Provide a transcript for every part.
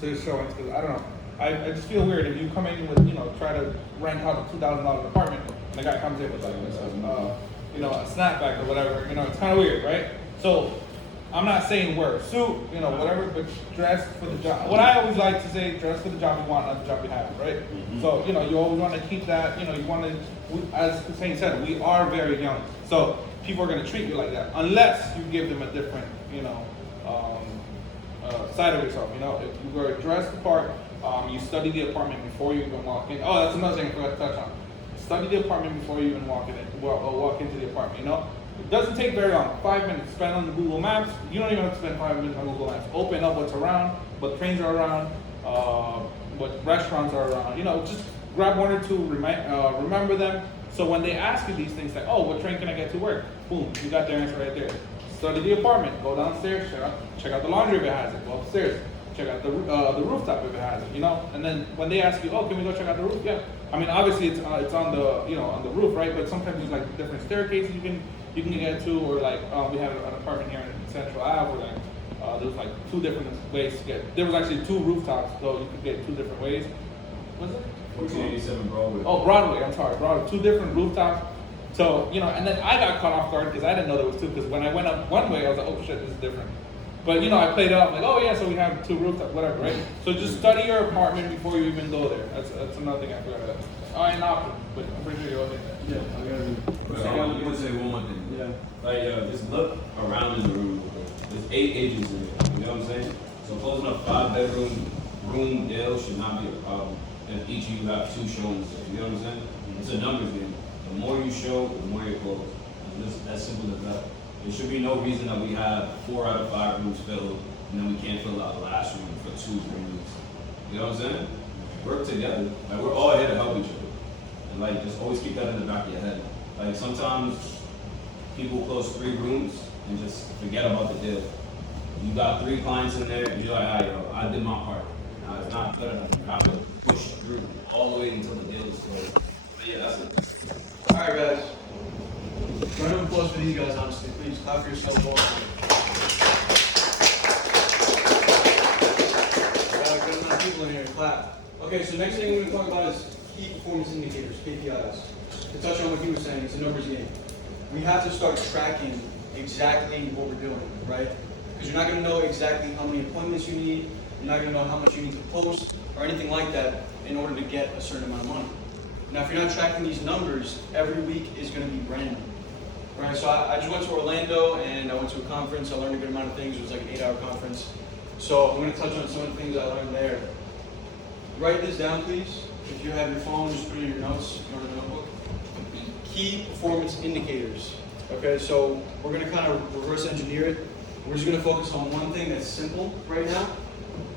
to showings because I don't know. I just feel weird if you come in with, try to rent out a $2,000 apartment and the guy comes in with like a snapback or whatever. It's kind of weird, right? So I'm not saying wear a suit, whatever, but dress for the job. What I always like to say, dress for the job you want, not the job you have, right? Mm-hmm. So, you always want to keep that, you want to, as Hussein said, we are very young. So people are going to treat you like that unless you give them a different, side of yourself. If you were dressed the part, you study the apartment before you even walk in. Oh, that's another thing I forgot to touch on. Study the apartment before you even walk into the apartment. It doesn't take very long. 5 minutes. Spend on the Google Maps. You don't even have to spend 5 minutes on Google Maps. Open up what's around, what trains are around, what restaurants are around. Just grab one or two, remember them. So when they ask you these things like, oh, what train can I get to work? Boom, you got their answer right there. Study the apartment. Go downstairs. Check out the laundry if it has it. Go upstairs. Check out the rooftop if it has it. And then when they ask you, oh, can we go check out the roof? Yeah. I mean, obviously it's on the on the roof, right? But sometimes there's like different staircases you can get to, or like we have an apartment here in Central Ave where like there's like 2 different ways to get. There was actually 2 rooftops, so you could get 2 different ways. Was it? 1487 Broadway. Oh, Broadway. I'm sorry, Broadway. 2 different rooftops. So and then I got caught off guard because I didn't know there was 2. Because when I went up one way, I was like, oh shit, this is different. But I played it up like, oh yeah, so we have 2 rooftops, whatever, right? So just study your apartment before you even go there. That's another thing I forgot about. An option, but I'm pretty sure you're okay there. Yeah, I want to say one more thing. Yeah. Like, just look around in the room. There's 8 agents in there. You know what I'm saying? So closing up 5-bedroom room deal should not be a problem if each of you have 2 showings there. You know what I'm saying? It's a numbers game. The more you show, the more you close. And it's as simple as that. There should be no reason that we have 4 out of 5 rooms filled and then we can't fill out the last room for 2 rooms. You know what I'm saying? Work together. Like, we're all here to help each other. And like, just always keep that in the back of your head. Like, sometimes people close 3 rooms and just forget about the deal. You got 3 clients in there and you're like, ah, yo, I did my part. Now it's not good enough. You have to push through all the way until the deal is closed. But yeah, that's it. All right, guys. Round of applause for these guys, honestly. Please clap for yourself all. Good enough people in here to clap. Okay, so next thing we're going to talk about is key performance indicators, KPIs. To touch on what he was saying, it's a numbers game. We have to start tracking exactly what we're doing, right? Because you're not going to know exactly how many appointments you need. You're not going to know how much you need to post or anything like that in order to get a certain amount of money. Now, if you're not tracking these numbers, every week is going to be random. Right, so I just went to Orlando and I went to a conference. I learned a good amount of things. It was like an 8-hour conference. So I'm going to touch on some of the things I learned there. Write this down, please. If you have your phone, just put it in your notes or in a notebook. Key performance indicators. Okay, so we're going to kind of reverse engineer it. We're just going to focus on one thing that's simple right now.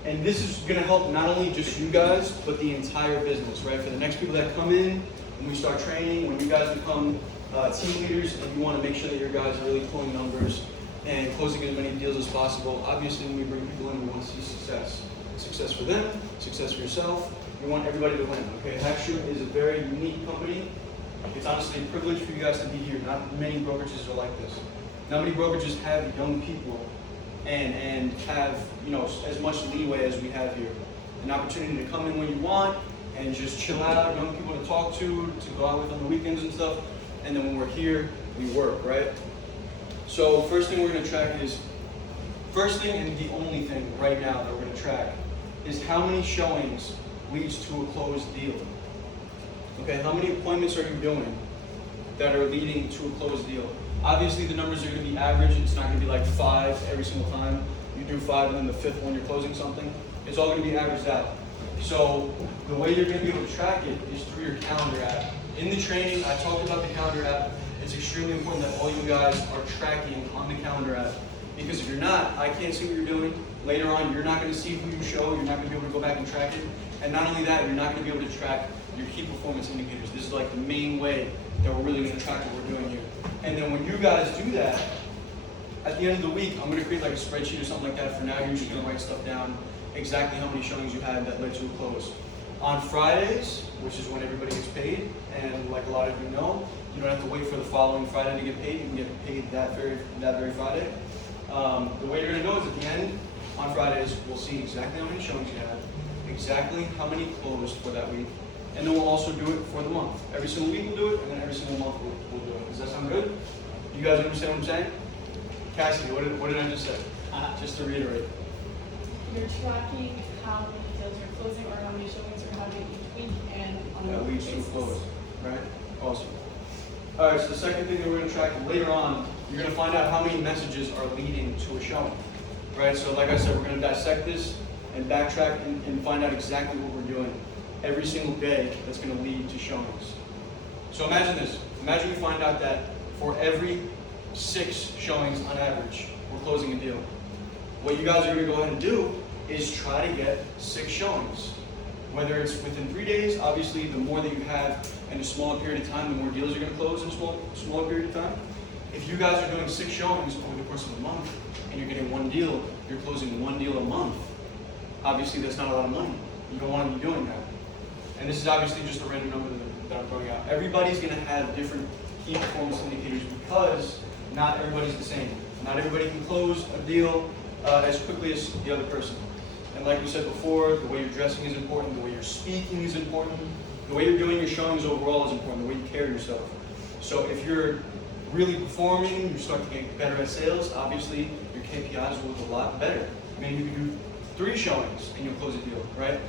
And this is going to help not only just you guys, but the entire business, right? For the next people that come in, when we start training, when you guys become team leaders and you want to make sure that your guys are really pulling numbers and closing as many deals as possible. Obviously, when we bring people in, we want to see success. Success for them, success for yourself. We want everybody to win, okay? Hagstrom is a very unique company. It's honestly a privilege for you guys to be here. Not many brokerages are like this. Not many brokerages have young people and have as much leeway as we have here. An opportunity to come in when you want and just chill out, young people to talk to go out with on the weekends and stuff. And then when we're here, we work, right? So first thing we're going to track is, first thing and the only thing right now that we're going to track is how many showings leads to a closed deal. Okay, how many appointments are you doing that are leading to a closed deal? Obviously the numbers are going to be average. It's not going to be like 5 every single time. You do 5 and then the 5th one you're closing something. It's all going to be averaged out. So the way you're going to be able to track it is through your calendar app. In the training, I talked about the calendar app. It's extremely important that all you guys are tracking on the calendar app. Because if you're not, I can't see what you're doing. Later on, you're not going to see who you show. You're not going to be able to go back and track it. And not only that, you're not going to be able to track your key performance indicators. This is like the main way that we're really going to track what we're doing here. And then when you guys do that, at the end of the week, I'm going to create like a spreadsheet or something like that. For now, you're just going to write stuff down, exactly how many showings you had that led to a close. On Fridays, which is when everybody gets paid, and like a lot of you know, you don't have to wait for the following Friday to get paid. You can get paid that very Friday. The way you're going to know is at the end, on Fridays, we'll see exactly how many showings you had, exactly how many closed for that week, and then we'll also do it for the month. Every single week we'll do it, and then every single month we'll do it. Does that sound good? You guys understand what I'm saying? Cassidy, what did I just say? Just to reiterate. You're tracking how many deals you're closing or how many showings you're having each week and on a That monthly leads to a basis. close, right? Awesome. All right, so the second thing that we're gonna track later on, you're gonna find out how many messages are leading to a showing, right? So like I said, we're gonna dissect this and backtrack and find out exactly what we're doing every single day that's gonna lead to showings. So imagine this. Imagine you find out that for every 6 showings on average, we're closing a deal. What you guys are gonna go ahead and do is try to get 6 showings. Whether it's within 3 days, obviously the more that you have in a smaller period of time, the more deals you're gonna close in a smaller period of time. If you guys are doing 6 showings over the course of a month and you're getting 1 deal, you're closing 1 deal a month. Obviously that's not a lot of money. You don't wanna be doing that. And this is obviously just a random number that I'm throwing out. Everybody's gonna have different key performance indicators because not everybody's the same. Not everybody can close a deal as quickly as the other person. And like we said before, the way you're dressing is important, the way you're speaking is important, the way you're doing your showings overall is important, the way you carry yourself. So if you're really performing, you start to get better at sales, obviously your KPIs will look a lot better. Maybe you can do 3 showings and you'll close a deal, right?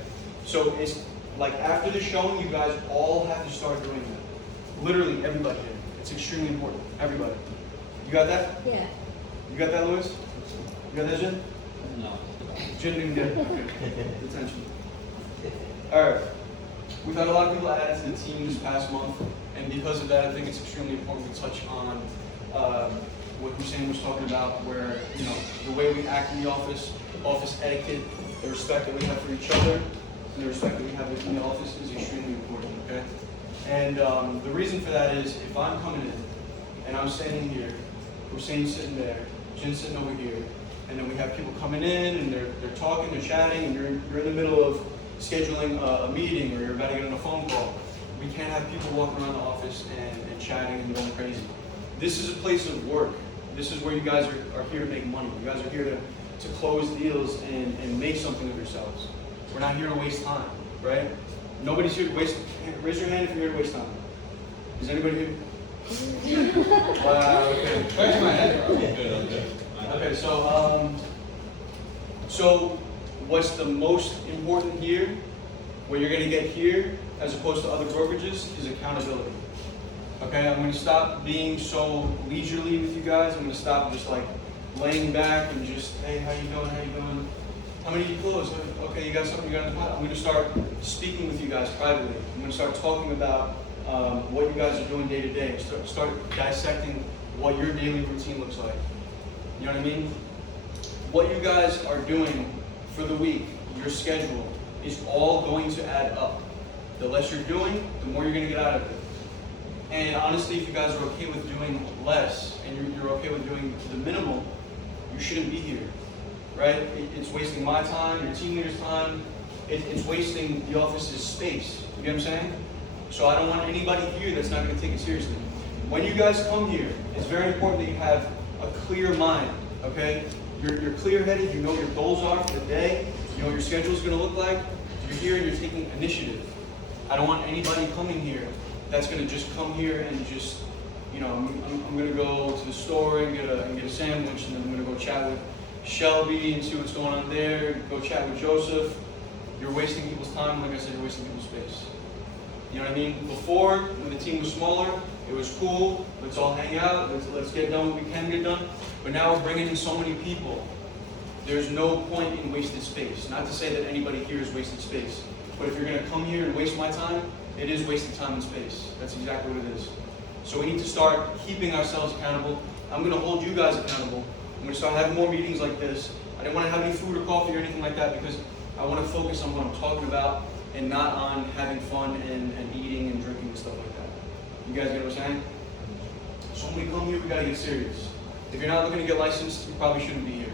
So it's like after the showing, you guys all have to start doing that. Literally everybody here. It's extremely important. Everybody. You got that? Yeah. You got that, Louis? You got that, Jen? No. Jen didn't get it. Okay. Attention. All right. We've had a lot of people added to the team this past month, and because of that, I think it's extremely important to touch on what Hussein was talking about, where the way we act in the office etiquette, the respect that we have for each other, and the respect that we have in the office is extremely important. Okay. And the reason for that is if I'm coming in and I'm standing here, Hussein's sitting there, Jen's sitting over here, and then we have people coming in and they're talking, they're chatting, and you're in the middle of scheduling a meeting or you're about to get on a phone call. We can't have people walking around the office and chatting and going crazy. This is a place of work. This is where you guys are here to make money. You guys are here to close deals and make something of yourselves. We're not here to waste time, right? Nobody's here to waste. Raise your hand if you're here to waste time. Is anybody here? Wow. Okay. Scratch my head, bro. Okay. So what's the most important here? What you're gonna get here, as opposed to other brokerages, is accountability. Okay. I'm gonna stop being so leisurely with you guys. I'm gonna stop just like laying back and just, hey, how you doing? How you doing? How many did you close? Okay, you got something you got in the pot. I'm going to start speaking with you guys privately. I'm going to start talking about what you guys are doing day to day. Start dissecting what your daily routine looks like. You know what I mean? What you guys are doing for the week, your schedule, is all going to add up. The less you're doing, the more you're going to get out of it. And honestly, if you guys are okay with doing less and you're okay with doing the minimal, you shouldn't be here. Right? It's wasting my time, your team leader's time. It's wasting the office's space. You get what I'm saying? So I don't want anybody here that's not going to take it seriously. When you guys come here, it's very important that you have a clear mind. Okay? You're clear-headed. You know what your goals are for the day. You know what your schedule is going to look like. You're here and you're taking initiative. I don't want anybody coming here that's going to just come here and just, I'm going to go to the store and get a sandwich, and then I'm going to go chat with Shelby and see what's going on there, go chat with Joseph. You're wasting people's time. Like I said, you're wasting people's space. You know what I mean? Before, when the team was smaller, it was cool. Let's all hang out. Let's get done what we can get done. But now we're bringing in so many people. There's no point in wasted space. Not to say that anybody here is wasted space. But if you're going to come here and waste my time, it is wasting time and space. That's exactly what it is. So we need to start keeping ourselves accountable. I'm going to hold you guys accountable. I'm going to start having more meetings like this. I didn't want to have any food or coffee or anything like that because I want to focus on what I'm talking about and not on having fun and eating and drinking and stuff like that. You guys get what I'm saying? So when we come here, we got to get serious. If you're not looking to get licensed, you probably shouldn't be here.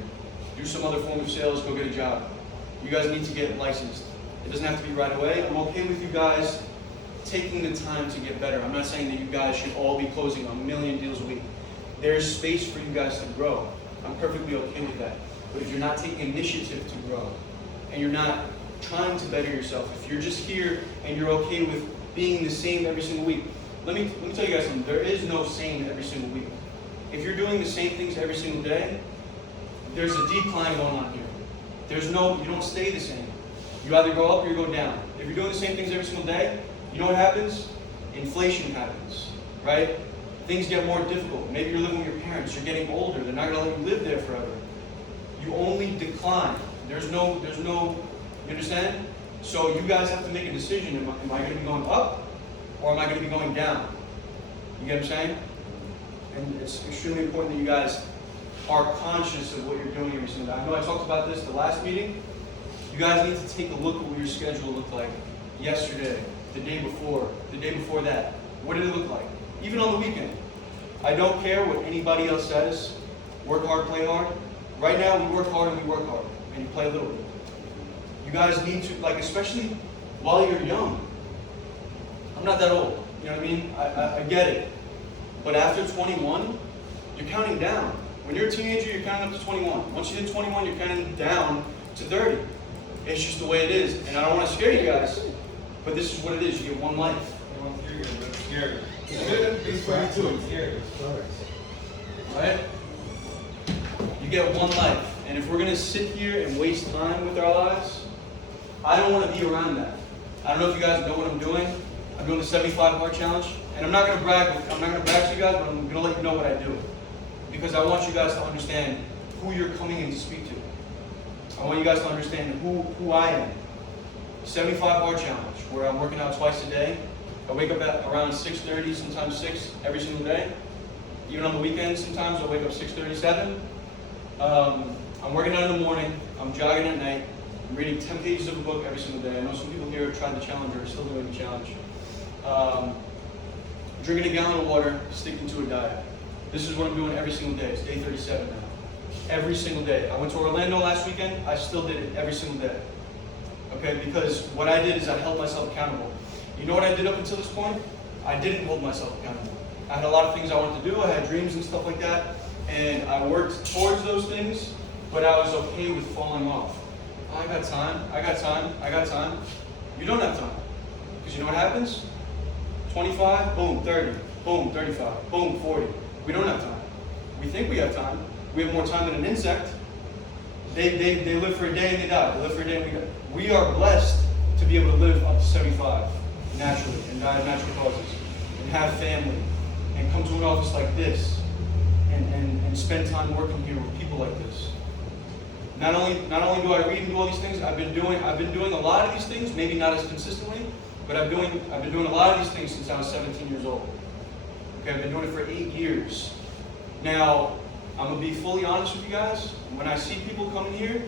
Do some other form of sales, go get a job. You guys need to get licensed. It doesn't have to be right away. I'm okay with you guys taking the time to get better. I'm not saying that you guys should all be closing 1 million deals a week. There's space for you guys to grow. I'm perfectly okay with that. But if you're not taking initiative to grow, and you're not trying to better yourself, if you're just here and you're okay with being the same every single week, let me tell you guys something. There is no same every single week. If you're doing the same things every single day, there's a decline going on here. You don't stay the same. You either go up or you go down. If you're doing the same things every single day, you know what happens? Inflation happens, right? Things get more difficult. Maybe you're living with your parents. You're getting older. They're not going to let you live there forever. You only decline. There's no, you understand? So you guys have to make a decision. Am I going to be going up or am I going to be going down? You get what I'm saying? And it's extremely important that you guys are conscious of what you're doing every single day. I know I talked about this the last meeting. You guys need to take a look at what your schedule looked like yesterday, the day before that. What did it look like? Even on the weekend. I don't care what anybody else says. Work hard, play hard. Right now, we work hard and we work hard. And you play a little bit. You guys need to, like, especially while you're young. I'm not that old. You know what I mean? I get it. But after 21, you're counting down. When you're a teenager, you're counting up to 21. Once you hit 21, you're counting down to 30. It's just the way it is. And I don't want to scare you guys, but this is what it is. You get one life. Right? You get one life. And if we're going to sit here and waste time with our lives, I don't want to be around that. I don't know if you guys know what I'm doing. I'm doing the 75 hard challenge. And I'm not going to brag to you guys, but I'm going to let you know what I do. Because I want you guys to understand who you're coming in to speak to. I want you guys to understand who I am. 75 hard challenge, where I'm working out twice a day. I wake up at around 6:30, sometimes 6 every single day. Even on the weekends, sometimes I wake up 6:37. I'm working out in the morning. I'm jogging at night. I'm reading 10 pages of a book every single day. I know some people here have tried the challenge or are still doing the challenge. Drinking a gallon of water, sticking to a diet. This is what I'm doing every single day. It's day 37 now. Every single day. I went to Orlando last weekend. I still did it every single day. Okay, because what I did is I held myself accountable. You know what I did up until this point? I didn't hold myself accountable. I had a lot of things I wanted to do. I had dreams and stuff like that. And I worked towards those things, but I was okay with falling off. I got time. You don't have time. Because you know what happens? 25, boom, 30, boom, 35, boom, 40. We don't have time. We think we have time. We have more time than an insect. They live for a day and they die. They live for a day and we die. We are blessed to be able to live up to 75 naturally and die of natural causes and have family and come to an office like this and spend time working here with people like this. Not only do I read and do all these things, I've been doing a lot of these things, maybe not as consistently, but I've been doing a lot of these things since I was 17 years old. Okay, I've been doing it for 8 years. Now, I'm gonna be fully honest with you guys. When I see people coming here,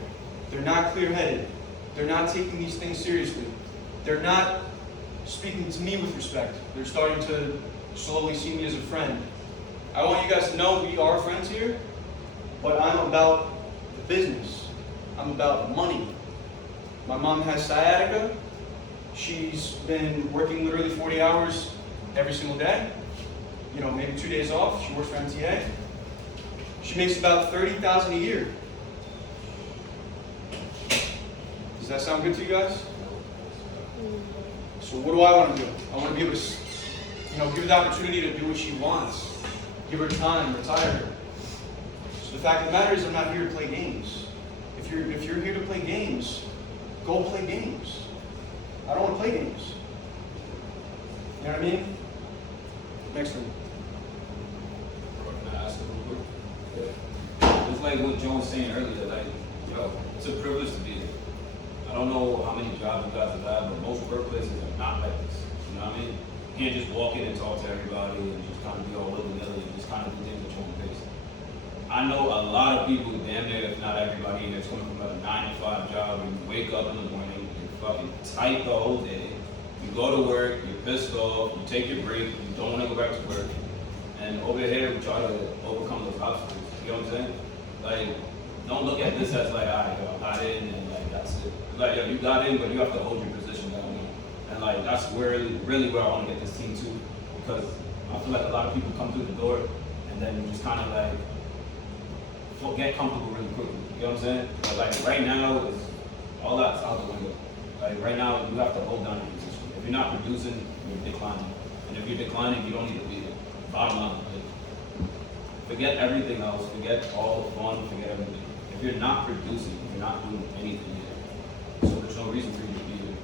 they're not clear-headed. They're not taking these things seriously. They're not speaking to me with respect. They're starting to slowly see me as a friend. I want you guys to know we are friends here, but I'm about the business. I'm about money. My mom has sciatica. She's been working literally 40 hours every single day. You know, maybe 2 days off. She works for MTA. She makes about $30,000 a year. Does that sound good to you guys? So what do I want to do? I want to be able to, give her the opportunity to do what she wants. Give her time, retire her. So the fact of the matter is I'm not here to play games. If you're here to play games, go play games. I don't want to play games. You know what I mean? Next one. Can I ask a little quick? It's like what Joe was saying earlier, like, it's a privilege to be here. I don't know how many jobs you guys have had, but most workplaces are not like this. You know what I mean? You can't just walk in and talk to everybody and just kind of be all willy-nilly and just kind of do things at your own pace. I know a lot of people, damn near, if not everybody, that's coming from a 9-to-5 job, and you wake up in the morning, you're fucking tight the whole day. You go to work, you're pissed off, you take your break, you don't want to go back to work. And over here, we try to overcome those obstacles. You know what I'm saying? Like, don't look at this as like, alright, I got in and like that's it. Like, you got in, but you have to hold your position down. And like, that's really where I want to get this team to, because I feel like a lot of people come through the door and then you just kind of like get comfortable really quickly. You You know what I'm saying? But like right now, it's, all that's out the window. Like right now, you have to hold down your position. If you're not producing, you're declining. And if you're declining, you don't need to be there. Bottom line, like, forget everything else. Forget all the fun. Forget everything. If you're not producing, you're not doing anything yet. So there's no reason for you to be there.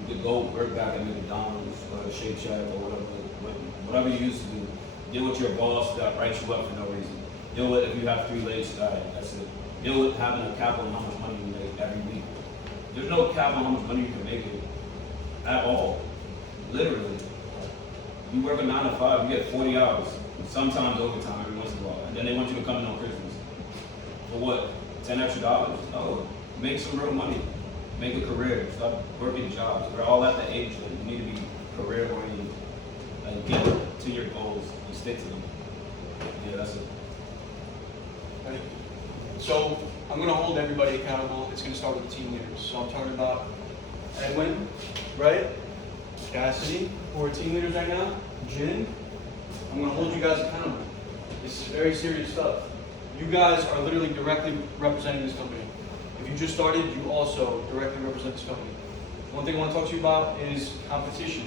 You could go work back at McDonald's or Shake Shack or whatever you used to do. Deal with your boss that writes you up for no reason. Deal with if you have 3 legs to die. That's it. Deal with having a cap on how much money you make every week. There's no cap on how much money you can make it at all. Literally. You work a 9 to 5, you get 40 hours. Sometimes overtime every once in a while. And then they want you to come in on Christmas. For what? $10 extra? No. Make some real money. Make a career. Stop working jobs. We're all at the age that you need to be career oriented. Like get to your goals and stick to them. Yeah, that's it. Ready? So I'm going to hold everybody accountable. It's going to start with the team leaders. So I'm talking about Edwin, right? Cassidy, who are team leaders right now. Jin. I'm going to hold you guys accountable. This is very serious stuff. You guys are literally directly representing this company. If you just started, you also directly represent this company. One thing I want to talk to you about is competition.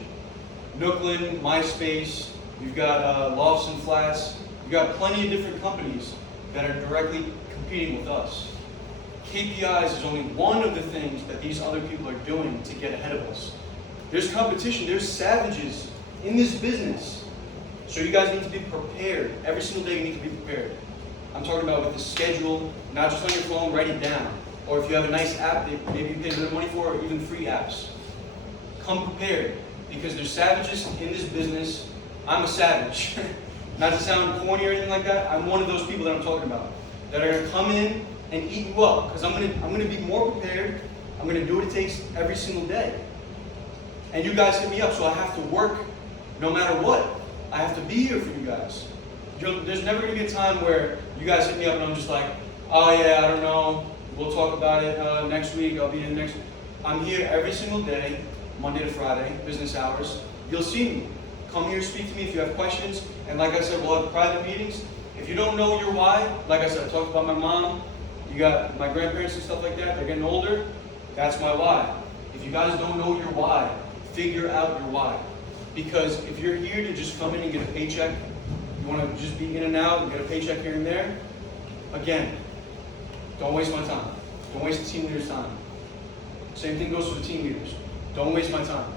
Nooklin, MySpace, you've got Lofts and Flats, you've got plenty of different companies that are directly competing with us. KPIs is only one of the things that these other people are doing to get ahead of us. There's competition, there's savages in this business. So you guys need to be prepared. Every single day you need to be prepared. I'm talking about with the schedule, not just on your phone, write it down. Or if you have a nice app that maybe you pay a bit of money for, or even free apps. Come prepared, because there's savages in this business. I'm a savage. Not to sound corny or anything like that, I'm one of those people that I'm talking about. That are gonna come in and eat you up, because I'm gonna be more prepared. I'm gonna do what it takes every single day. And you guys hit me up, so I have to work no matter what. I have to be here for you guys. There's never gonna be a time where you guys hit me up and I'm just like, oh yeah, I don't know, we'll talk about it next week, I'll be in next week. I'm here every single day, Monday to Friday, business hours. You'll see me. Come here, speak to me if you have questions. And like I said, we'll have private meetings. If you don't know your why, like I said, I talked about my mom, you got my grandparents and stuff like that, they're getting older, that's my why. If you guys don't know your why, figure out your why. Because if you're here to just come in and get a paycheck, you want to just be in and out and get a paycheck here and there, again, don't waste my time. Don't waste the team leader's time. Same thing goes for the team leaders. Don't waste my time.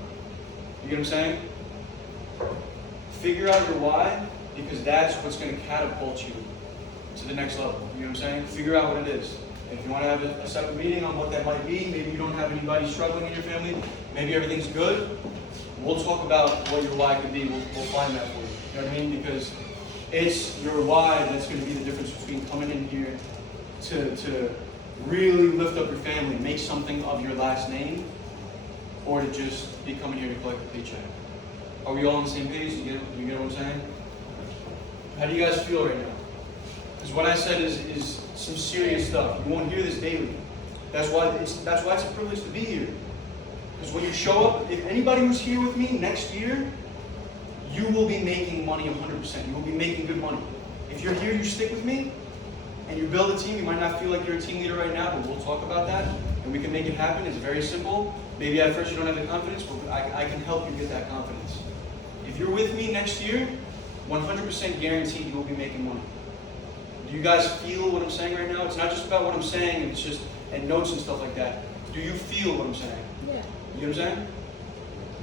You get what I'm saying? Figure out your why, because that's what's going to catapult you to the next level. You know what I'm saying? Figure out what it is. If you want to have a separate meeting on what that might be, maybe you don't have anybody struggling in your family, maybe everything's good, we'll talk about what your why could be. We'll find that for you. You know what I mean? Because it's your why that's going to be the difference between coming in here to really lift up your family, make something of your last name, or to just be coming here to collect a paycheck. Are we all on the same page? You get what I'm saying? How do you guys feel right now? Because what I said is some serious stuff. You won't hear this daily. That's why it's a privilege to be here. Because when you show up, if anybody who's here with me next year, you will be making money 100%. You will be making good money. If you're here, you stick with me, and you build a team. You might not feel like you're a team leader right now, but we'll talk about that, and we can make it happen. It's very simple. Maybe at first you don't have the confidence, but I can help you get that confidence. If you're with me next year, 100% guaranteed you will be making money. Do you guys feel what I'm saying right now? It's not just about what I'm saying, it's just and notes and stuff like that. Do you feel what I'm saying? Yeah. You know what I'm saying?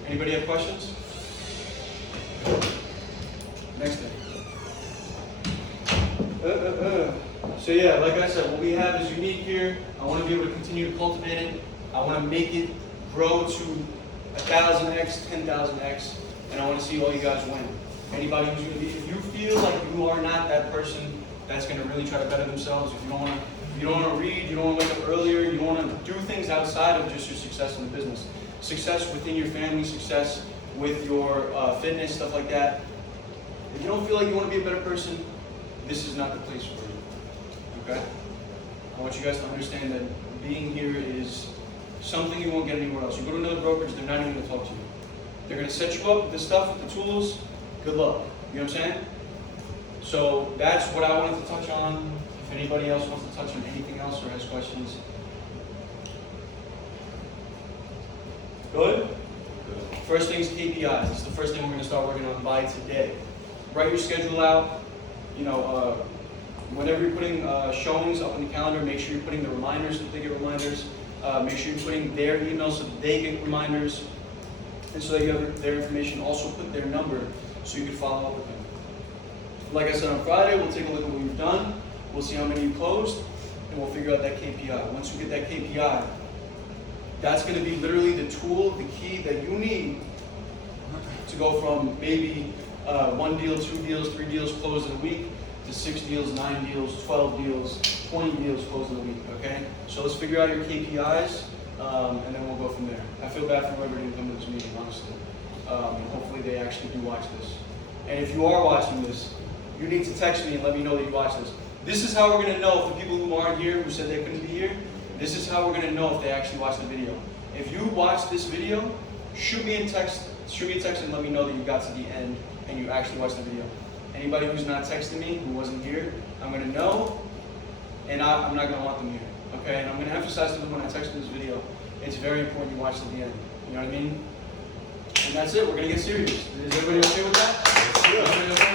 Anybody have questions? Next thing. So yeah, like I said, what we have is unique here. I want to be able to continue to cultivate it. I want to make it grow to 1,000x, 10,000x, and I want to see all you guys win. Anybody who's going to be, if you feel like you are not that person that's going to really try to better themselves, if you don't want to read, you don't want to wake up earlier, you don't want to do things outside of just your success in the business, success within your family, success with your fitness, stuff like that. If you don't feel like you want to be a better person, this is not the place for you. Okay? I want you guys to understand that being here is something you won't get anywhere else. You go to another brokerage, they're not even going to talk to you. They're going to set you up with the stuff, with the tools. Good luck. You know what I'm saying? So that's what I wanted to touch on. If anybody else wants to touch on anything else or has questions. Good? First thing's KPIs. This is the first thing we're going to start working on by today. Write your schedule out. Whenever you're putting showings up on the calendar, make sure you're putting the reminders so that they get reminders. Make sure you're putting their emails so that they get reminders. And so that you have their information. Also put their number so you can follow up with them. Like I said on Friday, we'll take a look at what you've done. We'll see how many you closed, and we'll figure out that KPI. Once you get that KPI, that's going to be literally the tool, the key that you need to go from maybe 1 deal, 2 deals, 3 deals closed in a week to 6 deals, 9 deals, 12 deals, 20 deals closed in a week, okay? So let's figure out your KPIs, and then we'll go from there. I feel bad for whoever didn't come to this meeting, honestly. And hopefully they actually do watch this. And if you are watching this, you need to text me and let me know that you watched this. This is how we're going to know if the people who aren't here, who said they couldn't be here, this is how we're going to know if they actually watched the video. If you watched this video, shoot me a text and let me know that you got to the end and you actually watched the video. Anybody who's not texting me, who wasn't here, I'm going to know, and I'm not going to want them here. Okay? And I'm going to emphasize to them when I text them this video, it's very important you watch to the end. You know what I mean? And that's it. We're going to get serious. Is everybody okay with that? Everybody okay?